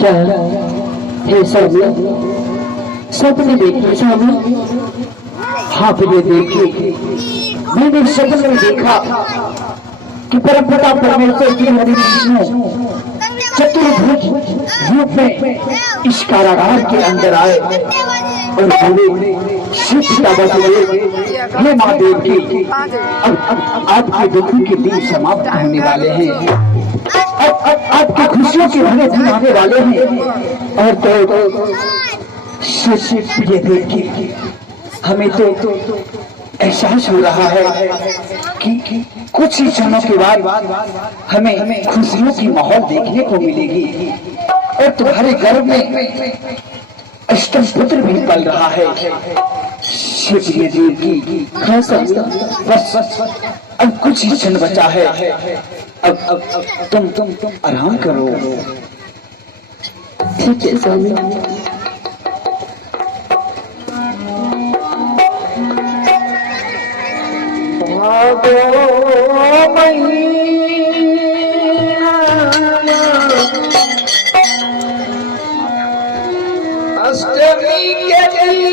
क्या हे स्वामी, सपने देखिए स्वामी। हाँ फिर ये देखिए, मैंने सपने में देखा कि परमपिता परमेश्वर श्री हरि विष्णु चतुर्भुज रूप में इस कारागार के अंदर आए और बोले, शिव पिता बोले, हे माँ देवकी, अब आपके दुखों के दिन समाप्त होने वाले हैं, अब आपकी खुशियों के भरे दिन आने वाले हैं। और तो शिव प्रिय देवकी, हमें तो एहसास हो रहा है कि कुछ ही क्षणों के बाद हमें खुशियों की माहौल देखने को मिलेगी और तुम्हारे गर्भ में अष्टम पुत्र भी पल रहा है। शिवप्रिय देवकी, बस अब कुछ ही क्षण बचा है, अब तुम आराम करो। ठीक है स्वामी। अष्टमी के दिन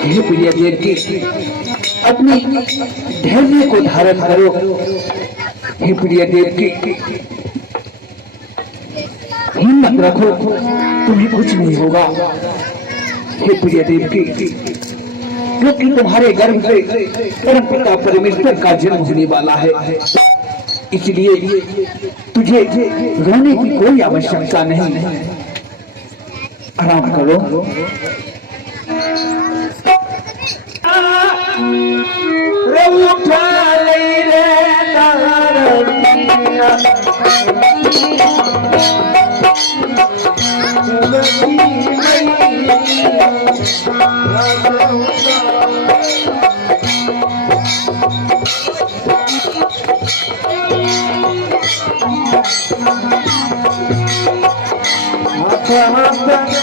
हे प्रिय देवकी, अपने धैर्य को धारण करो। हे प्रिय देवकी, हिम्मत रखो, तुम्हें कुछ नहीं होगा। हे प्रिय देवकी, क्योंकि तुम्हारे गर्भ से परमपिता परमेश्वर का जन्म होने वाला है, इसलिए तुझे रोने की कोई आवश्यकता नहीं। आराम करो। उठा ले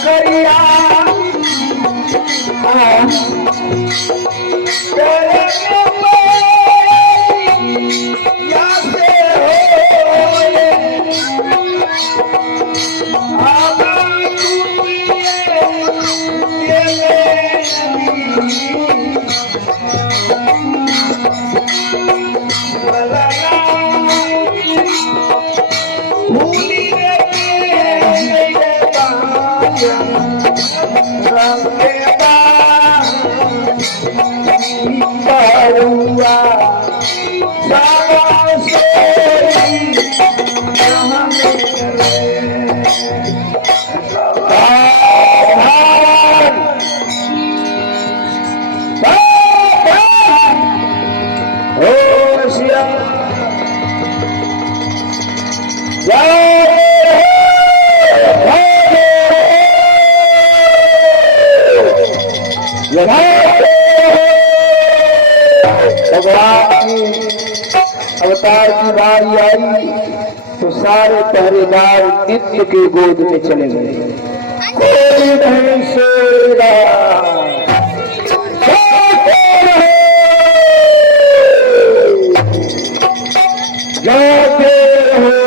करिया भगवान की अवतार की बारी आई तो सारे पहरेदार नित्य के गोद में चले गए। कोई नहीं सोएगा, जाते रहो।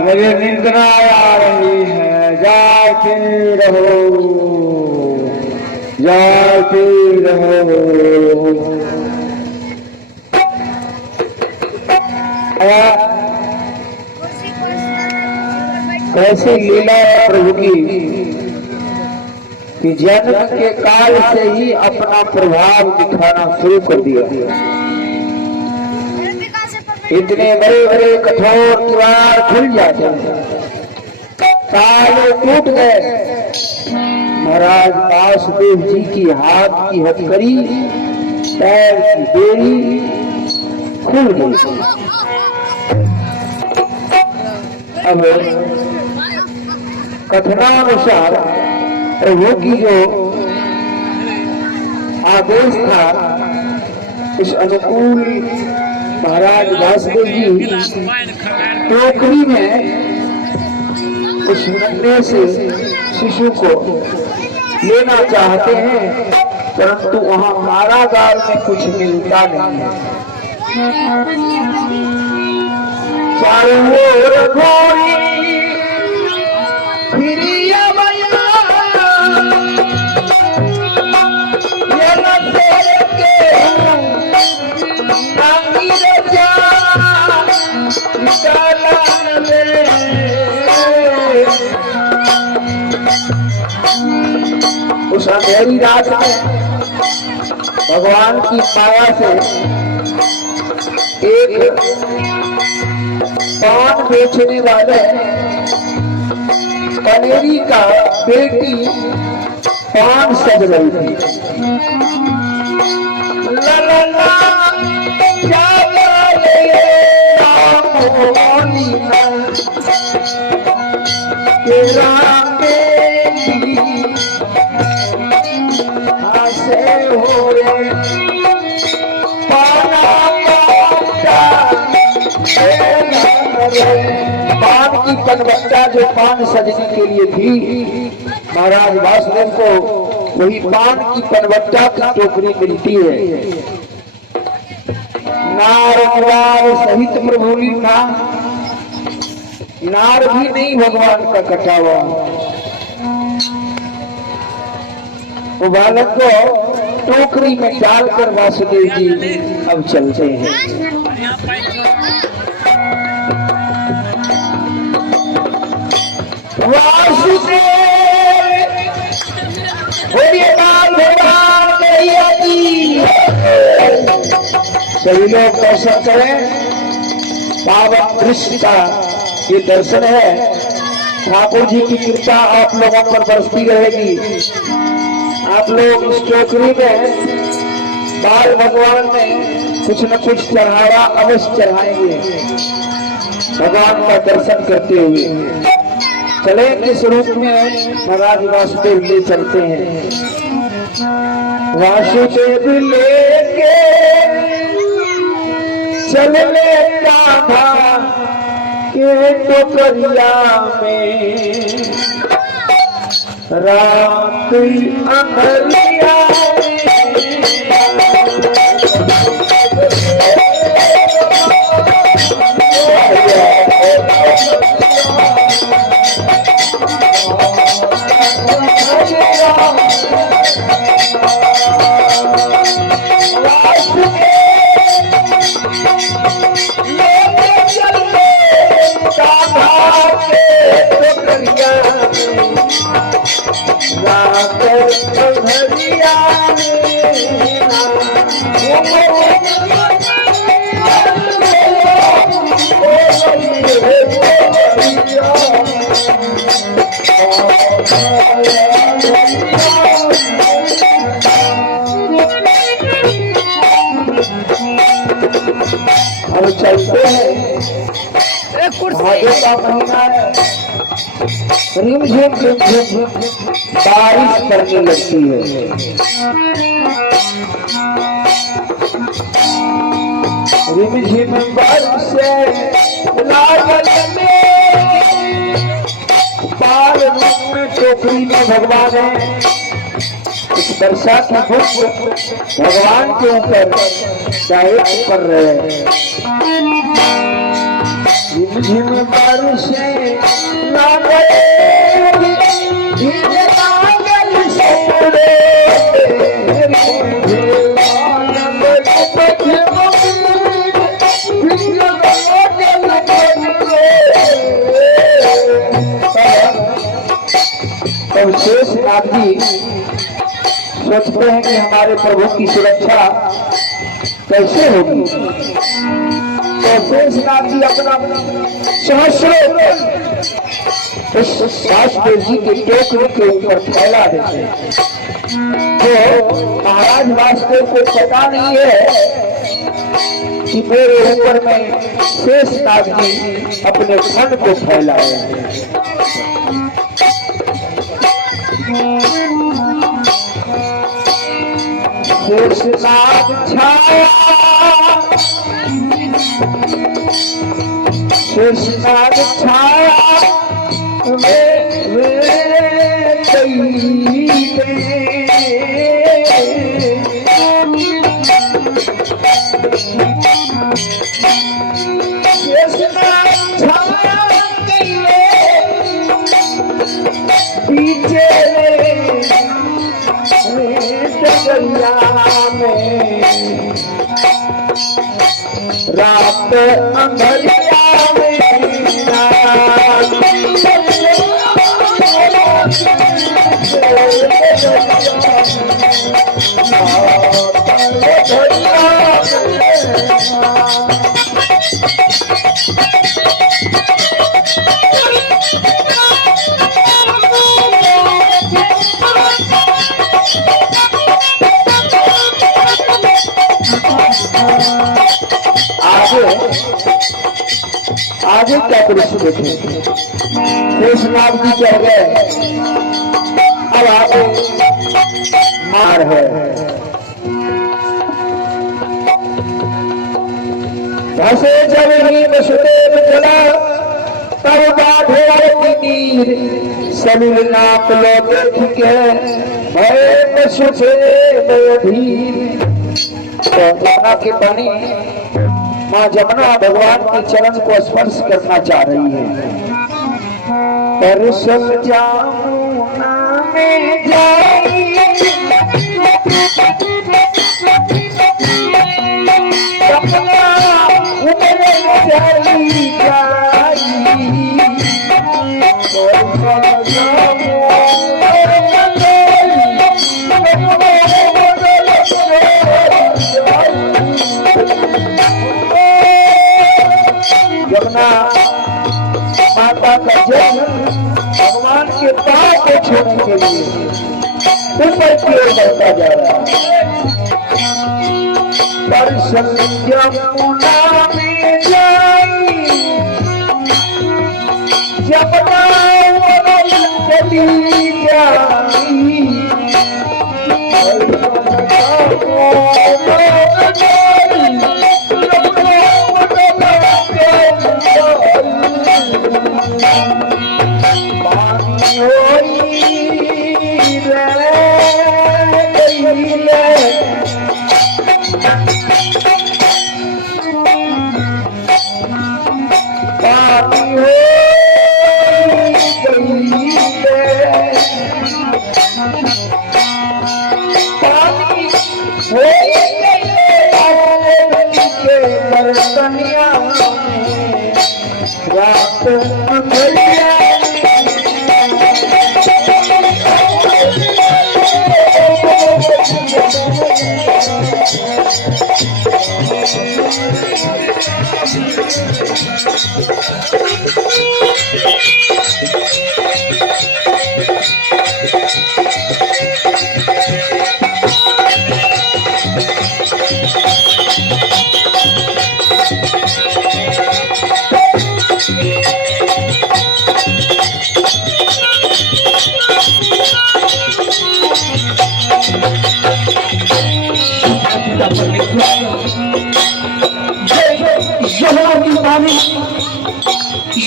मुझे निंद्रा आ रही है, जाते रहो, जाते रहो। कैसी लीला है प्रभु की कि जन्म के काल से ही अपना प्रभाव दिखाना शुरू कर दिया। इतने बड़े बड़े कठोर द्वार खुल जाते हैं, ताले टूट गए। महाराज वासुदेव जी की हाथ की हथकड़ी, पैर की बेड़ी खुल गई। अब कथनानुसार प्रभु की जो आदेश था उस अनुकूल महाराज वासुदेव जी टोकरी में उस नन्हे से शिशु को लेना चाहते हैं, परंतु वहां कारागार में कुछ मिलता नहीं है। चारों ओर घोरी फिरिया मैया, ये न देखे उस अंधेरी रात में भगवान की माया से एक पान बेचने वाले कनेरी का बेटी पान सज रही थी। पान की पनबट्टा जो पान सजने के लिए थी, महाराज वासुदेव को वही पान की पनबट्टा की टोकरी मिलती है। नार सहित प्रभु था, नार भी नहीं भगवान का कटा हुआ। वो बालक को टोकरी में डालकर वासुदेव जी अब चलते हैं। वासुदेव सभी लोग दर्शन करें। पावन दृश्य का ये दर्शन है। ठाकुर जी की कृपा आप लोगों पर बरसती रहेगी। आप लोग इस टोकरी में बाल भगवान ने कुछ न कुछ चढ़ावा अवश्य चढ़ाएंगे भगवान का दर्शन करते हुए। चले किस रूप में महाराज वासुदेव ले चलते हैं। वासुदेव लेके चलने कान्हा के टोकरिया में रात अंधरिया अब चलते हैं। भादों का महीना है, रिमझिम रिमझिम बारिश पड़ने लगती है। रिमझिम बारिश लागल में बाल रूप में टोकरी में भगवान है। इस वर्षा की धूप भगवान के ऊपर डायरेक्ट कर रहे हैं। रिमझिम बारिश लागल तब शेषनाग जी सोचते हैं कि हमारे प्रभु की सुरक्षा कैसे होगी। तो शेषनाग जी अपना सहस्रों वासुदेव जी के टोकरी के ऊपर फैला देते हैं। तो महाराज वासुदेव को पता नहीं है कि मेरे ऊपर में शेषनाग जी अपने फन को फैलाए हैं। शेषनाग छाया शेषनाग छाया पीछे में रात अंधरिया आगे क्या दृश्य देखें। शेषनाग जी कह गए अब आगे मार है। धसे जब ही वसुदेव चला तब बाढ़े की नीर समीर नाप लो देख के भय वसुदेव धीर। तो यमुना की पानी माँ जमुना भगवान के चरण को स्पर्श करना चाह रही है। परसल जामुना में जाई सपना उमरे जाई जमुना माता का जन्म भगवान के पाँव को छोड़ने के लिए ऊपर की ओर बढ़ता जा रहा है। दर्शन यमुना में जाई जमुना चली जाई पानी होई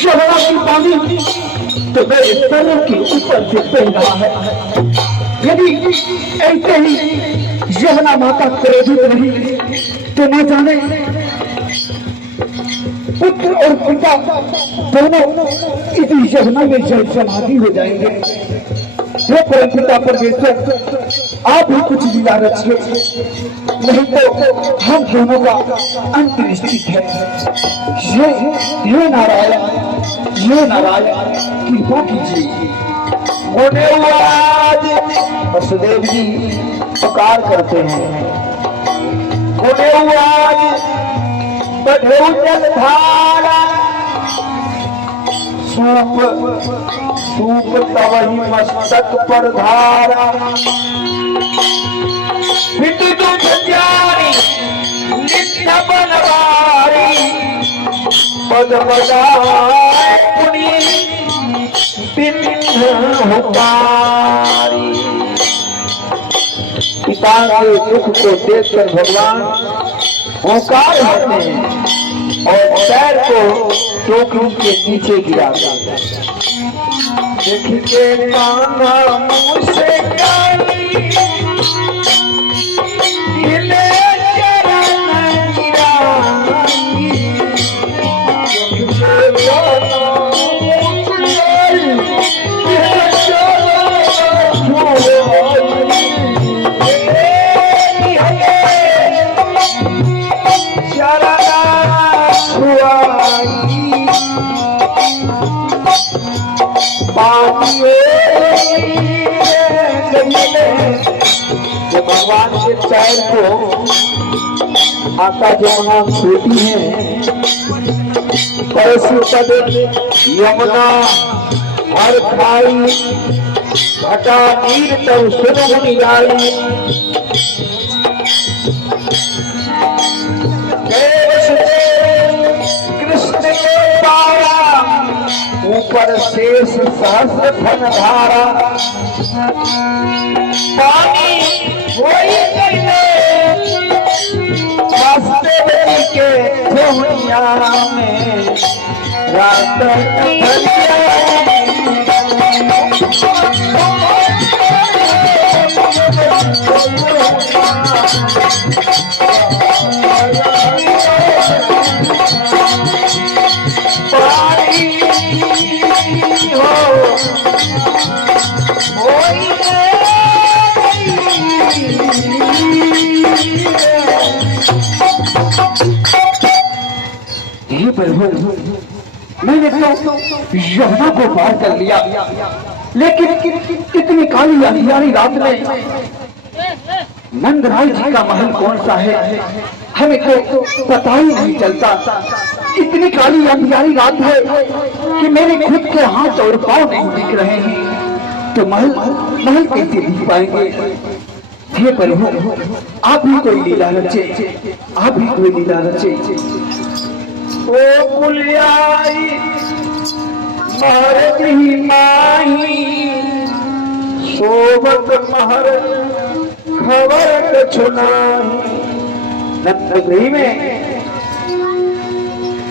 यमुना की पानी तो मेरे सरों के ऊपर से बह रहा है। यदि ऐसे ही यमुना माता क्रोधित रही तो न जाने पुत्र और पिता दोनों इसी यमुना में जल समाधि हो जाएंगे। हे परमपिता परमेश्वर, आप ही कुछ लीला रचिए, नहीं तो हम दोनों का अंत निश्चित है। ये नारायण, ये नारायण, कृपा कीजिए। होने आज वसुदेव जी पुकार करते हैं। होने आज बढ़े जलधारा सूप तब ही मस्तक पर धारा दुख जारी नित्य बनवारी पद बजाए पुनी पिता के दुख को देखकर भगवान ओंकार होते हैं और पैर को टोकरी के नीचे गिराते हैं। देख के कान्हा मुँह से गाली हिले चरण गिराई। देख के कान्हा मुँह से गाली हिले चरण भगवान के पैर को आका जमुना छूती है। कैसे पद यमुना हर खाई घटा नीर तब सुन जाई। कृष्ण के पाया ऊपर शेष सहस्र फन धारा पानी वही वास्तव के दुनिया में रात मैंने तो यमुना को पार कर लिया, लेकिन इतनी काली अंधियारी रात में नंदराय जी का महल कौन सा है हमें तो पता ही नहीं चलता। इतनी काली अंधियारी रात है कि मेरे खुद के हाथ और पांव नहीं दिख रहे हैं, तो महल कैसे दिख पाएंगे। हे प्रभु आप ही कोई लीला रचे, आप ही कोई लीला रचे। ओ कुलियाई महर दी माही सोबत महर खबर छुनाही। नंदगृह में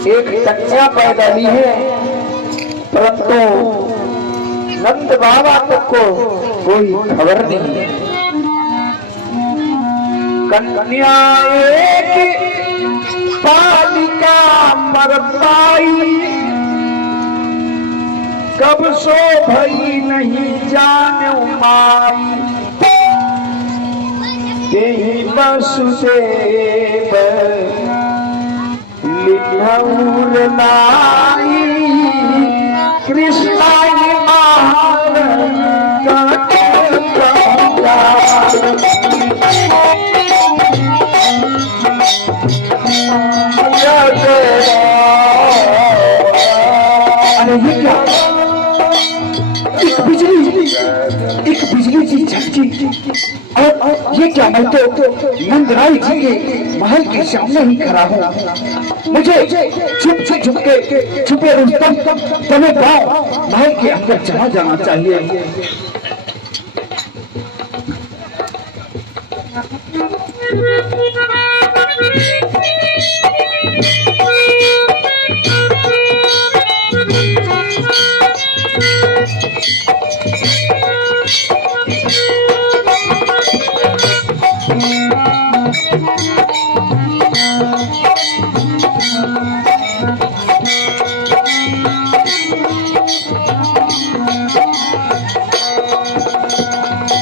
एक कन्या पैदा ली है, परंतु नंद बाबा तक को कोई खबर नहीं है। कन्या एक बालिका मर पाई, कब सो भई नहीं जाने माई। यही वसुदेव लिन्हौर नाई, कृष्णाई अरे ये क्या, एक बिजली की झटकी, और ये क्या, मैं तो नंदराय जी के महल के सामने ही खड़ा हूँ। मुझे छुपे रुस्तम तने पाँव महल के अंदर चला जाना चाहिए।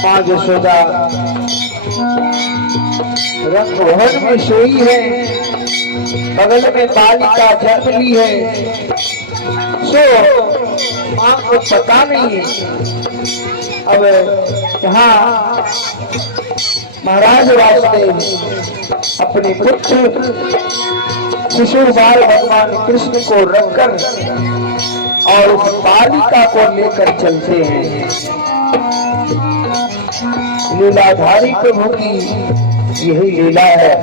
माँ यशोदा रंगभवन में सोई है, बगल में बालिका जन्म ली है, सो माँ को पता नहीं है। अब यहाँ महाराज वासुदेव अपने पुत्र शिशु बाल भगवान कृष्ण को रखकर और उस बालिका को लेकर चलते हैं। लीलाधारी प्रभु की यही लीला है।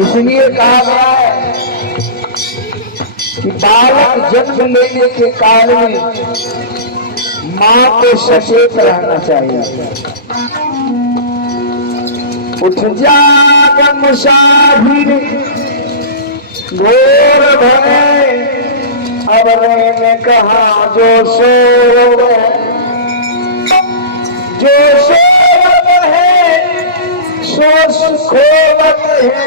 इसलिए कहा गया है कि बालक जन्म लेने के कारण माँ को सचेत रहना चाहिए। उठ जाग मुसाफिर घोर भय, अब मैंने कहा जो शोर है, सो खोवत है।